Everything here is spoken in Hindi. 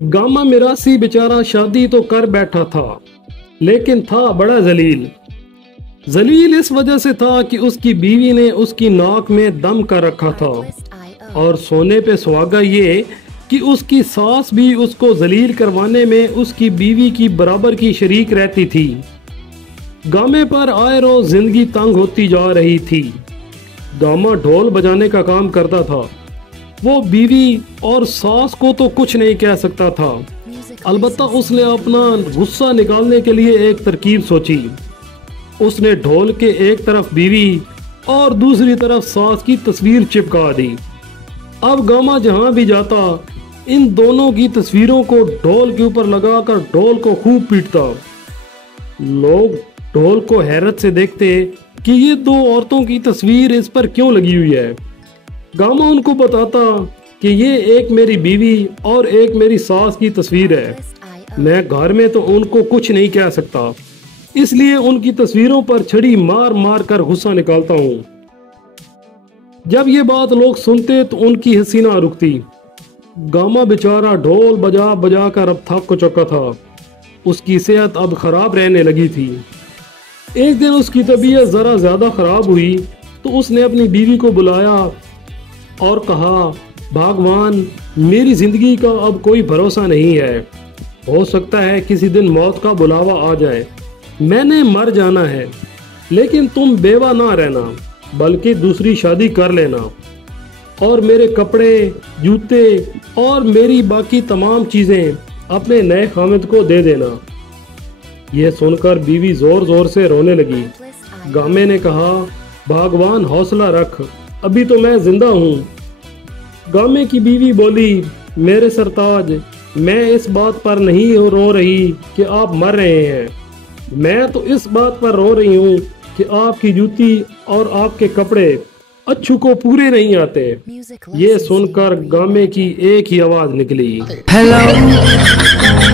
गामा मिरासी बेचारा शादी तो कर बैठा था, लेकिन था बड़ा जलील। जलील इस वजह से था कि उसकी बीवी ने उसकी नाक में दम कर रखा था, और सोने पे सुहागा ये कि उसकी सास भी उसको जलील करवाने में उसकी बीवी की बराबर की शरीक रहती थी। गामे पर आए रोज जिंदगी तंग होती जा रही थी। गामा ढोल बजाने का काम करता था। वो बीवी और सास को तो कुछ नहीं कह सकता था। अलबत्ता उसने अपना गुस्सा निकालने के लिए एक तरकीब सोची। उसने ढोल के एक तरफ बीवी और दूसरी तरफ सास की तस्वीर चिपका दी। अब गामा जहां भी जाता, इन दोनों की तस्वीरों को ढोल के ऊपर लगाकर ढोल को खूब पीटता। लोग ढोल को हैरत से देखते कि ये दो औरतों की तस्वीर इस पर क्यों लगी हुई है। गामा उनको बताता कि ये एक मेरी बीवी और एक मेरी सास की तस्वीर है। मैं घर में तो उनको कुछ नहीं कह सकता, इसलिए उनकी तस्वीरों पर छड़ी मार मार कर गुस्सा निकालता हूँ। जब ये बात लोग सुनते तो उनकी हंसी ना रुकती। गामा बेचारा ढोल बजा बजा कर अब थक चुका था। उसकी सेहत अब खराब रहने लगी थी। एक दिन उसकी तबीयत जरा ज्यादा खराब हुई तो उसने अपनी बीवी को बुलाया और कहा, भगवान, मेरी जिंदगी का अब कोई भरोसा नहीं है। हो सकता है किसी दिन मौत का बुलावा आ जाए। मैंने मर जाना है, लेकिन तुम बेवा ना रहना, बल्कि दूसरी शादी कर लेना और मेरे कपड़े, जूते और मेरी बाकी तमाम चीजें अपने नए खामिद को दे देना। यह सुनकर बीवी जोर जोर से रोने लगी। गामे ने कहा, भगवान हौसला रख, अभी तो मैं जिंदा हूँ। गामे की बीवी बोली, मेरे सरताज, मैं इस बात पर नहीं रो रही कि आप मर रहे हैं। मैं तो इस बात पर रो रही हूँ कि आपकी जूती और आपके कपड़े अच्छू को पूरे नहीं आते। ये सुनकर गामे की एक ही आवाज निकली, हेलो।